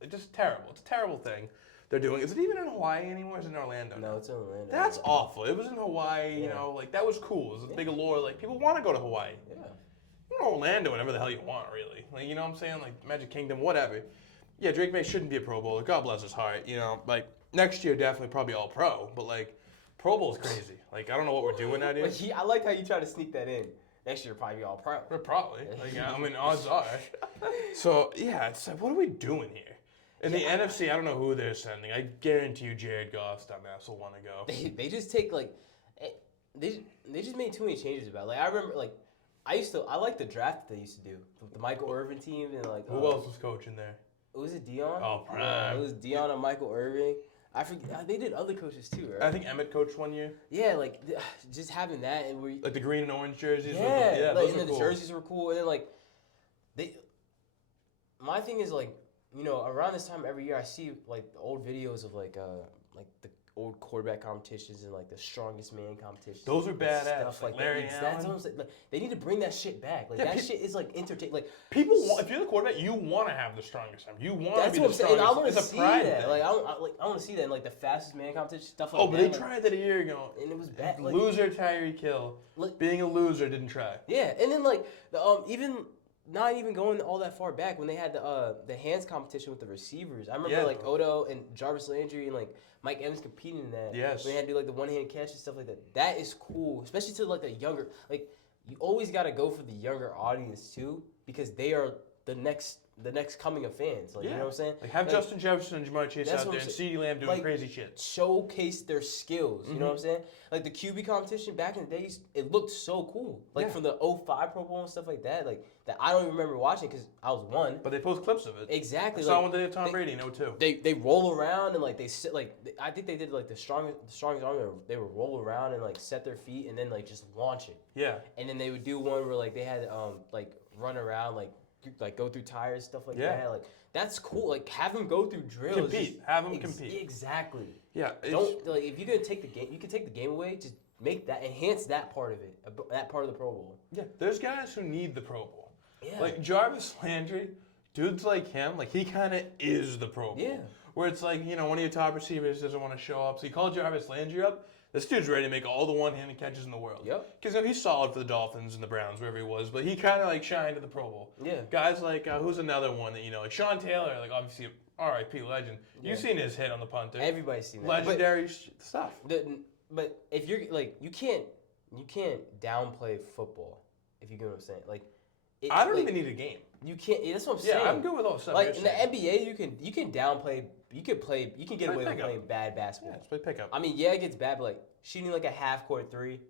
it's just terrible. It's a terrible thing they're doing. Is it even in Hawaii anymore? Is it in Orlando? No, it's in Orlando. That's awful. It was in Hawaii, that was cool. It was a big allure. People want to go to Hawaii. Yeah. You can go to Orlando whenever the hell you want, really. You know what I'm saying? Magic Kingdom, whatever. Yeah, Drake May shouldn't be a Pro Bowler. God bless his heart. Next year, definitely probably all pro, but Pro Bowl's crazy. I don't know what we're doing out here. I like how you try to sneak that in. Next year, probably all pro. Probably. Odds are. So, yeah, it's what are we doing here? In the NFC, I don't know who they're sending. I guarantee you Jared Goff's dumbass will want to go. They just take, they just made too many changes about it. I remember, I like the draft that they used to do. The Michael Irvin team and, Who else was coaching there? Was it Dion? Oh, prime. Yeah, it was Dion and Michael Irving. I forget. They did other coaches too, right? I think Emmett coached one year. Yeah, just having that and where the green and orange jerseys. Yeah, those and then cool. the jerseys were cool, and then they. My thing is around this time every year I see the old videos of the old quarterback competitions and the strongest man competitions. Those are badass. Stuff like Larry that. Allen. They need to bring that shit back. Shit is entertaining. People want, if you're the quarterback, you want to have the strongest arm. You want to be the strongest. And I want to it's see a pride that. thing. I want to see that in the fastest man competition stuff like that. Oh, but they tried that a year ago, and it was bad. Loser Tyreek Hill, being a loser, didn't try. Yeah, and then even. Not even going all that far back when they had the hands competition with the receivers. I remember Odo and Jarvis Landry and Mike Evans competing in that. Yes. When they had to do the one hand catch and stuff like that. That is cool, especially to the younger. You always got to go for the younger audience too because they are the next coming of fans. You know what I'm saying? Have Justin Jefferson and Jamar Chase out there and CeeDee Lamb doing crazy shit. Showcase their skills. You know what I'm saying? The QB competition back in the days, it looked so cool. From the 05 Pro Bowl and stuff like that. That I don't even remember watching because I was one. But they post clips of it. Exactly. I saw one they did Tom Brady in 02. They roll around and they sit I think they did the strongest arm. They would roll around and set their feet and then just launch it. Yeah. And then they would do one where they had run around go through tires stuff like that. That's cool. Have them go through drills. Compete. Have them compete. Exactly. Yeah. Don't if you're gonna take the game, you can take the game away. Just enhance that part of it. That part of the Pro Bowl. Yeah. There's guys who need the Pro Bowl. Yeah. Jarvis Landry, dudes like him, he kind of is the Pro Bowl. Yeah. Where it's one of your top receivers doesn't want to show up, so you call Jarvis Landry up. This dude's ready to make all the one-handed catches in the world. Yep. Because he's solid for the Dolphins and the Browns, wherever he was, but he kind of shined at the Pro Bowl. Yeah. Guys who's another one that Sean Taylor, obviously R.I.P. legend. Yeah. You've seen his hit on the punter. Everybody's seen that. Legendary stuff. But if you're you can't downplay football if you get what I'm saying. I don't even need a game. You can't. That's what I'm saying. Yeah, I'm good with all stuff. In the NBA, you can downplay. You can get away with playing bad basketball. Yeah, just play pickup. It gets bad, but shooting a half court three,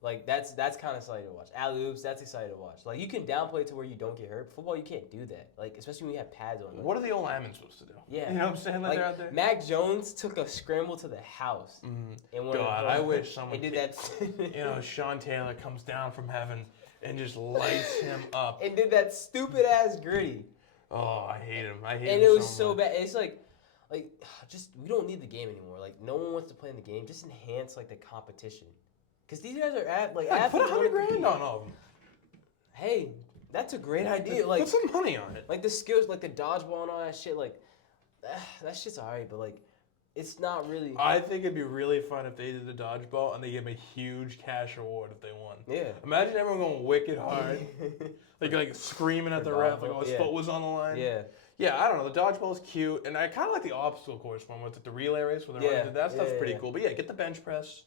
that's kind of exciting to watch. Alley oops, that's exciting to watch. You can downplay to where you don't get hurt. Football, you can't do that. Especially when you have pads on. What are the old linemen supposed to do? Yeah, you know what I'm saying? They're out there. Mac Jones took a scramble to the house. God, I wish someone did that. Sean Taylor comes down from heaven and just lights him up. And did that stupid ass gritty. Oh, I hate him. And it was so bad. It's just we don't need the game anymore. No one wants to play in the game. Just enhance the competition. Because these guys are put $100,000 on all of them. Hey, that's a great idea. Put some money on it. The skills, the dodgeball and all that shit. That shit's alright, but it's not really. I think it'd be really fun if they did the dodgeball and they gave them a huge cash reward if they won. Yeah. Imagine everyone going wicked hard, screaming at the ref, his foot was on the line. Yeah. Yeah, I don't know. The dodgeball is cute, and I kind of like the obstacle course one with the relay race where they're running. That stuff's pretty cool. But yeah, get the bench press,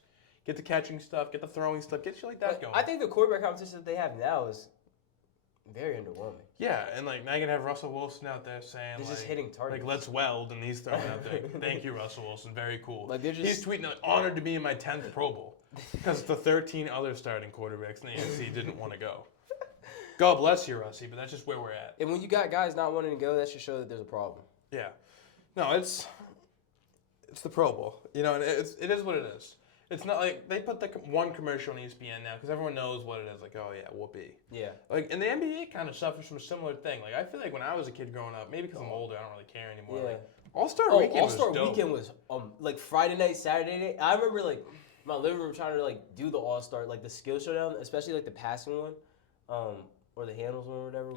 get the catching stuff, get the throwing stuff, get shit like that going. I think the quarterback competition that they have now is very underwhelming. Yeah, and now you're gonna have Russell Wilson out there saying they're just hitting targets. Let's weld, and he's throwing out there. Thank you, Russell Wilson. Very cool. He's tweeting, honored to be in my 10th Pro Bowl because the 13 other starting quarterbacks in the NFC didn't want to go. God bless you, Russie, but that's just where we're at. And when you got guys not wanting to go, that should show that there's a problem. Yeah. No, it's the Pro Bowl. And it is what it is. It's not they put the one commercial on ESPN now because everyone knows what it is. Oh, yeah, whoopee. Yeah. And the NBA kind of suffers from a similar thing. I feel when I was a kid growing up, maybe because I'm older, I don't really care anymore. Yeah. All-Star Weekend All-Star Weekend was Friday night, Saturday night. I remember my living room trying to do the All-Star, the skill showdown, especially the passing one. or the handles or whatever.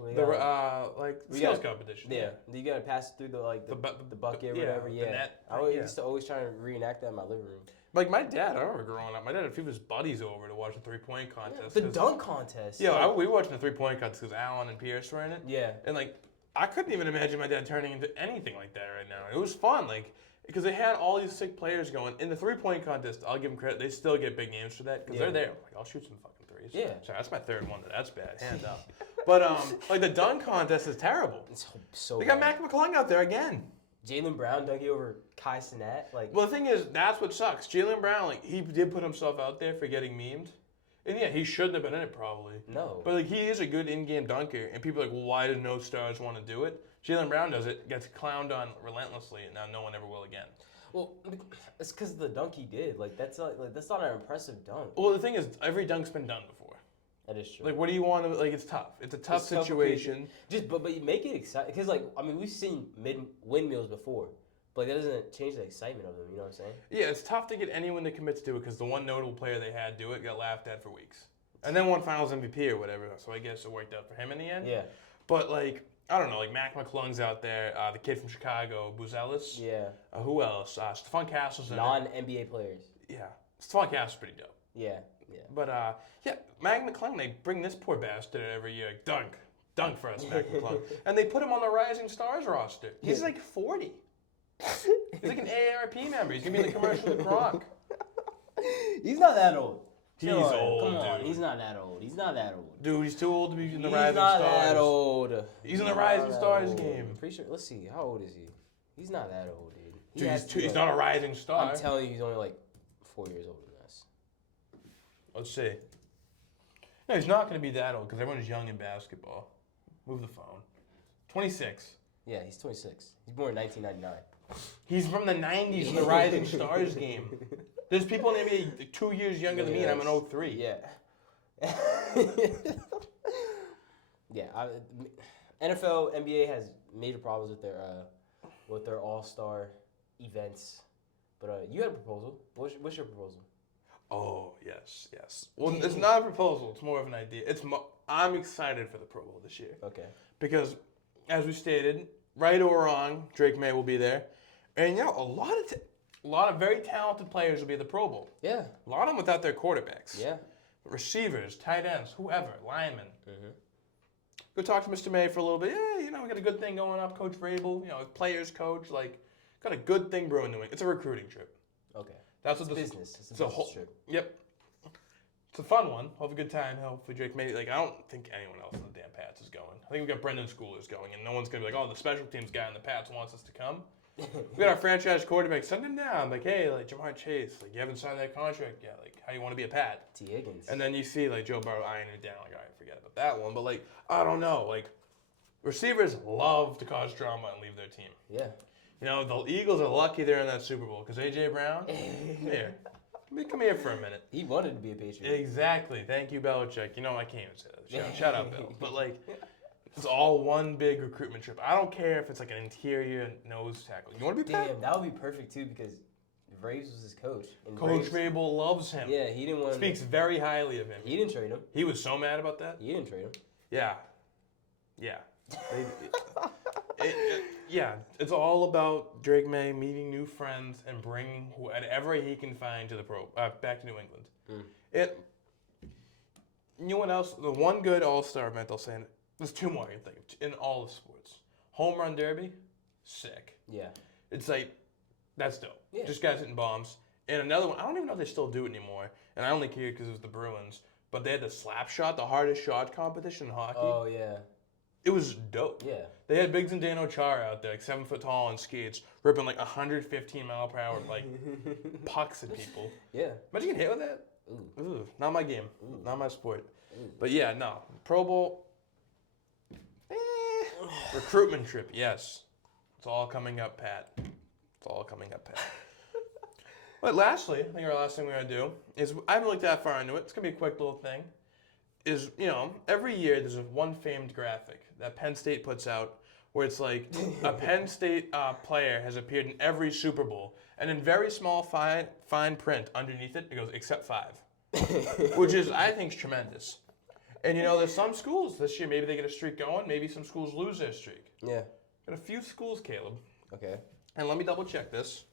Like skills competition. Yeah, you gotta pass it through the bucket or whatever. Yeah, the net. I used to always try to reenact that in my living room. Like my dad, I remember growing up. My dad had a few of his buddies over to watch the 3-point contest. The dunk contest. Yeah, we watched the 3-point contest because Alan and Pierce were in it. Yeah, and like I couldn't even imagine my dad turning into anything like that right now. It was fun, like. Because they had all these sick players going. In the 3-point contest, I'll give them credit. They still get big names for that because they're there. Like, I'll shoot some fucking threes. Yeah. Sorry, that's my third one. That's bad. Hands up. But, like, the dunk contest is terrible. It's so They got Mac McClung out there again. Jaylen Brown dunking over Kai Cenat. Like, well, the thing is, that's what sucks. Jaylen Brown, like, he did put himself out there for getting memed. And, yeah, he shouldn't have been in it, probably. No. But, like, he is a good in-game dunker. And people are like, well, why did no stars want to do it? Jaylen Brown does it, gets clowned on relentlessly, and now no one ever will again. Well, it's because of the dunk he did. Like that's not an impressive dunk. Well, the thing is, every dunk's been done before. That is true. Like, what do you want to? Like, it's tough. It's a tough situation. But you make it exciting because we've seen windmills before, but that doesn't change the excitement of them. You know what I'm saying? Yeah, it's tough to get anyone to commit to it because the one notable player they had do it got laughed at for weeks, and then won Finals MVP or whatever. So I guess it worked out for him in the end. Yeah. But like. I don't know, like Mac McClung's out there, the kid from Chicago, Buzelis. Yeah. Who else? Stephon Castle's in non-NBA players. Yeah. Stephon Castle's pretty dope. Yeah. But, Mac McClung, they bring this poor bastard every year. Dunk for us, Mac McClung. And they put him on the Rising Stars roster. He's like 40. He's like an AARP member. He's going to be in the commercial with Gronk. He's not that old. He's old, Come on, dude. He's not that old. Dude, he's too old to be in the Rising Stars. He's not that old. He's in the Rising Stars game. I'm pretty sure. Let's see. How old is he? He's not that old, dude. Dude, he's not a Rising Star. I'm telling you, he's only like 4 years older than us. Let's see. No, he's not going to be that old because everyone's young in basketball. Move the phone. 26. Yeah, he's 26. He's born in 1999. He's from the 90s in the Rising Stars game. There's people in the NBA 2 years younger than me, and I'm an 03. Yeah. Yeah. NFL, NBA has major problems with their all-star events. But you had a proposal. What's your proposal? Oh, yes. Well, it's not a proposal. It's more of an idea. I'm excited for the Pro Bowl this year. Okay. Because, as we stated, right or wrong, Drake May will be there. And, a lot of very talented players will be at the Pro Bowl. Yeah. A lot of them without their quarterbacks. Yeah. Receivers, tight ends, whoever, linemen. Mm-hmm. Go talk to Mr. May for a little bit. Yeah, we got a good thing going up. Coach Vrabel, players coach, got a good thing brewing doing. It's a recruiting trip. Okay. That's what business. It's a business trip. Yep. It's a fun one. I'll have a good time. Hopefully Drake May. I don't think anyone else in the damn Pats is going. I think we got Brendan Schoolers going, and no one's gonna be like, oh, the special teams guy in the Pats wants us to come. We got our franchise quarterback. Send him down. Hey, Jamar Chase. You haven't signed that contract yet. How you want to be a Pat? T. Higgins. And then you see Joe Burrow eyeing it down. All right, forget about that one. But I don't know. Receivers love to cause drama and leave their team. Yeah. The Eagles are lucky they're in that Super Bowl because A.J. Brown. Come here for a minute. He wanted to be a Patriot. Exactly. Thank you, Belichick. I can't even say that. Shout out, Bill. But it's all one big recruitment trip. I don't care if it's an interior nose tackle. You want to be Pat? Damn, that would be perfect too because Braves was his coach. And Coach Vrabel loves him. Yeah, he didn't want. Speaks very highly of him. He didn't trade him. He was so mad about that. He didn't trade him. Yeah. It's all about Drake May meeting new friends and bringing whatever he can find to back to New England. You know what else? The one good All-Star event I'll say. There's two more I can think of in all of sports. Home Run Derby, sick. Yeah. It's that's dope. Yeah. Just guys hitting bombs. And another one, I don't even know if they still do it anymore. And I only cared because it was the Bruins. But they had the slap shot, the hardest shot competition in hockey. Oh, yeah. It was dope. Yeah. They had Biggs and Dano Chara out there, 7 foot tall on skates, ripping 115 mile per hour pucks at people. Yeah. Imagine getting hit with that. Ooh. Not my game. Ooh. Not my sport. Ooh. But yeah, no. Pro Bowl. Recruitment trip, yes. It's all coming up, Pat. It's all coming up, Pat. But lastly, I think our last thing we're going to do is, I haven't looked that far into it. It's going to be a quick little thing. Is, every year there's one famed graphic that Penn State puts out where it's a Penn State player has appeared in every Super Bowl. And in very small, fine print underneath it, it goes, except 5. Which is, I think, tremendous. And, there's some schools this year, maybe they get a streak going. Maybe some schools lose their streak. Yeah. Got a few schools, Caleb. Okay. And let me double check this.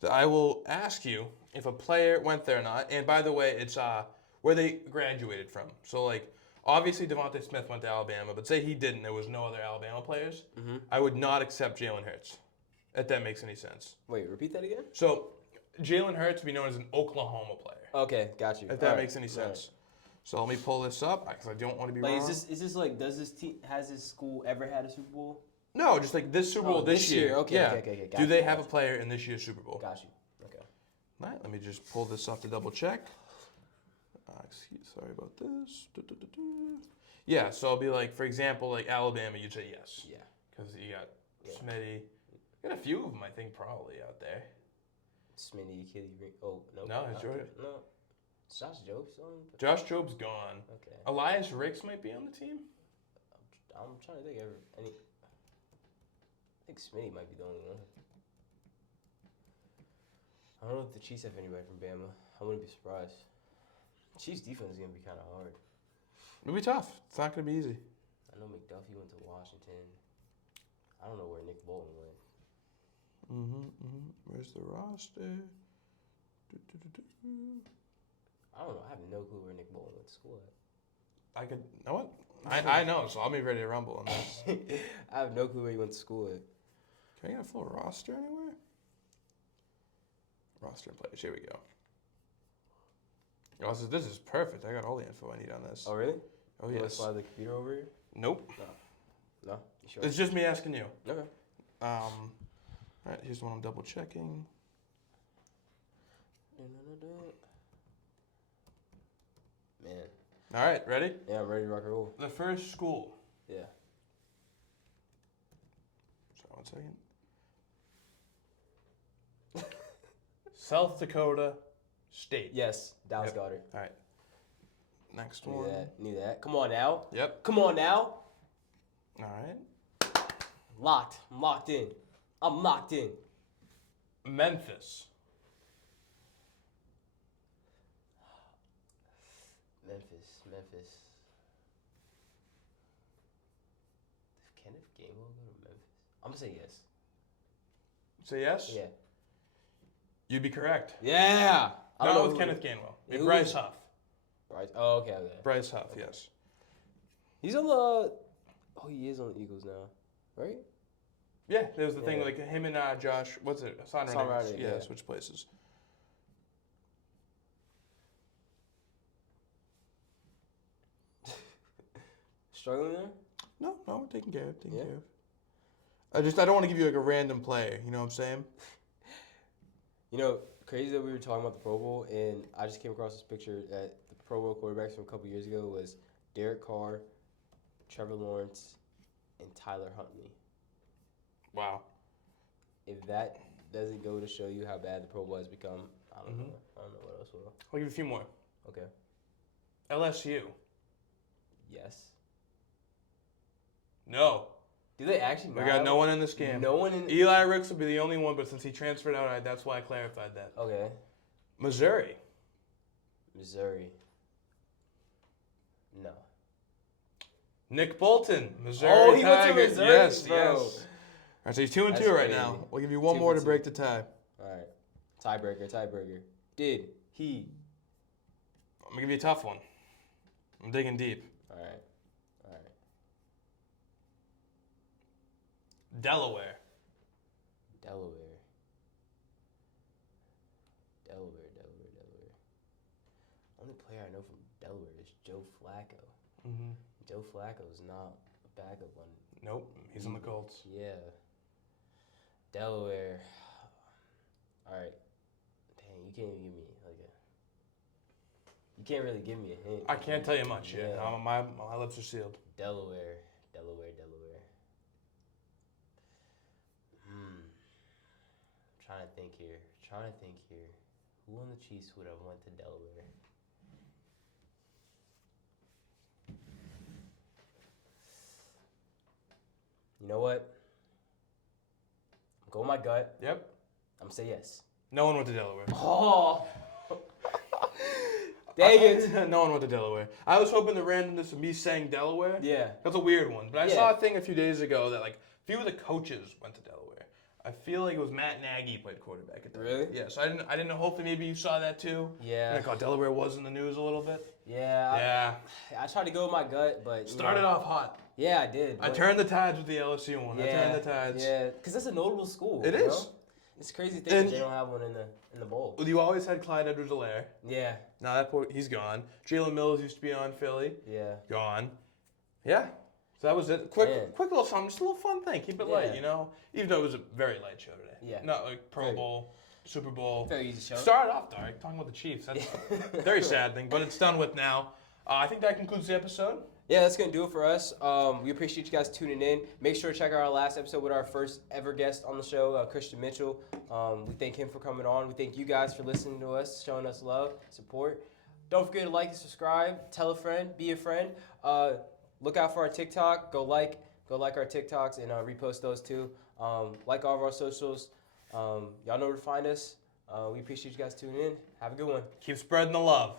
So I will ask you if a player went there or not. And by the way, it's where they graduated from. So, like, obviously Devontae Smith went to Alabama, but say he didn't, there was no other Alabama players. Mm-hmm. I would not accept Jalen Hurts, if that makes any sense. Wait, repeat that again? So, Jalen Hurts would be known as an Oklahoma player. Okay, got you. If that makes any sense. Right. So let me pull this up because I don't want to be wrong. Is this like, has this school ever had a Super Bowl? No, just like this Super Bowl this year. Okay, yeah. Okay. Do they have a player in this year's Super Bowl? Got you. Okay. All right, let me just pull this up to double check. Sorry about this. Yeah, so I'll be like, for example, like Alabama, you'd say yes. Yeah. Because you got Smitty. You got a few of them, I think, probably out there. Smitty, Kitty, oh, no. No, it's Jordan. No. Josh Job's on? Josh Job's gone. Okay. Elias Ricks might be on the team. I'm trying to think of any. I think Smitty might be the only one. I don't know if the Chiefs have anybody from Bama. I wouldn't be surprised. Chiefs defense is going to be kind of hard. It'll be tough. It's not going to be easy. I know McDuffie went to Washington. I don't know where Nick Bolton went. Where's the roster? I don't know. I have no clue where Nick Bolton went to school at. You know what? I know, so I'll be ready to rumble on this. I have no clue where he went to school at. Can I get a full roster anywhere? Roster and players. Here we go. Oh, this is perfect. I got all the info I need on this. Oh, really? Oh, you yes. want to slide the computer over here? Nope. No? You sure? It's just me asking you. Okay. All right, here's the one I'm double checking. Man. All right, ready? Yeah, I'm ready to rock and roll. The first school. Yeah. Sorry, 1 second. South Dakota State. Yes, Dallas got it. All right. Next one. Knew that. Come on now. Yep. Come on now. All right. Locked. I'm locked in. I'm locked in. Memphis. Memphis. Did Kenneth Gainwell go to Memphis? I'm going to say yes. Say yes? Yeah. You'd be correct. Yeah. Not with Kenneth Gainwell. Bryce Huff. Oh, okay. Bryce Huff, yes. He's on the... Oh, he is on the Eagles now, right? Yeah, there's the thing, like him and Josh, what's it? Sonrader. Yeah, switch places. Struggling there? No, we're taking care of. I don't want to give you like a random player. You know what I'm saying? Crazy that we were talking about the Pro Bowl, and I just came across this picture that the Pro Bowl quarterbacks from a couple years ago was Derek Carr, Trevor Lawrence, and Tyler Huntley. Wow. If that doesn't go to show you how bad the Pro Bowl has become, I don't know. I don't know what else will. I'll give you a few more. Okay. LSU. Yes. No. Do they actually? We got no one in this game. No one in. Eli Ricks will be the only one, but since he transferred out, that's why I clarified that. Okay. Missouri. No. Nick Bolton, Missouri. Oh, he went to Missouri, yes, bro. Yes. All right, so he's 2-2 right crazy. now. We'll give you one more to break the tie. All right. Tiebreaker. Did he? I'm gonna give you a tough one. I'm digging deep. All right. Delaware. Only player I know from Delaware is Joe Flacco. Mm-hmm. Joe Flacco is not a backup one. Nope, he's on the Colts. Yeah. Delaware. All right. Dang, you can't even give me You can't really give me a hint. I can't tell you much yet. My lips are sealed. Delaware. Trying to think here. Who on the Chiefs would have went to Delaware? You know what? I'm going with my gut. Yep. I'm going to say yes. No one went to Delaware. Oh! Dang it. No one went to Delaware. I was hoping the randomness of me saying Delaware. Yeah. That's a weird one. But I saw a thing a few days ago that like a few of the coaches went to Delaware. I feel like it was Matt Nagy played quarterback at Delaware. Really? Yeah. So I didn't know. Hopefully maybe you saw that too. Yeah. And I thought Delaware was in the news a little bit. Yeah. I tried to go with my gut, but started off hot. Yeah, I did. I turned the tides with the LSU one. Yeah, I turned the tides. Yeah, because that's a notable school. It is. Know? It's a crazy thing that they don't have one in the bowl. Well, you always had Clyde Edwards-Helaire. Yeah. Now that point, he's gone. Jalen Mills used to be on Philly. Yeah. Gone. Yeah. So that was it. Quick little something, just a little fun thing. Keep it light, you know. Even though it was a very light show today. Yeah. Not like Pro Bowl, Super Bowl. Very easy show. Started off dark, talking about the Chiefs. That's a very sad thing, but it's done with now. I think that concludes the episode. Yeah, that's going to do it for us. We appreciate you guys tuning in. Make sure to check out our last episode with our first ever guest on the show, Christian Mitchell. We thank him for coming on. We thank you guys for listening to us, showing us love, support. Don't forget to like and subscribe. Tell a friend. Be a friend. Look out for our TikTok. Go like our TikToks and repost those too. Like all of our socials. Y'all know where to find us. We appreciate you guys tuning in. Have a good one. Keep spreading the love.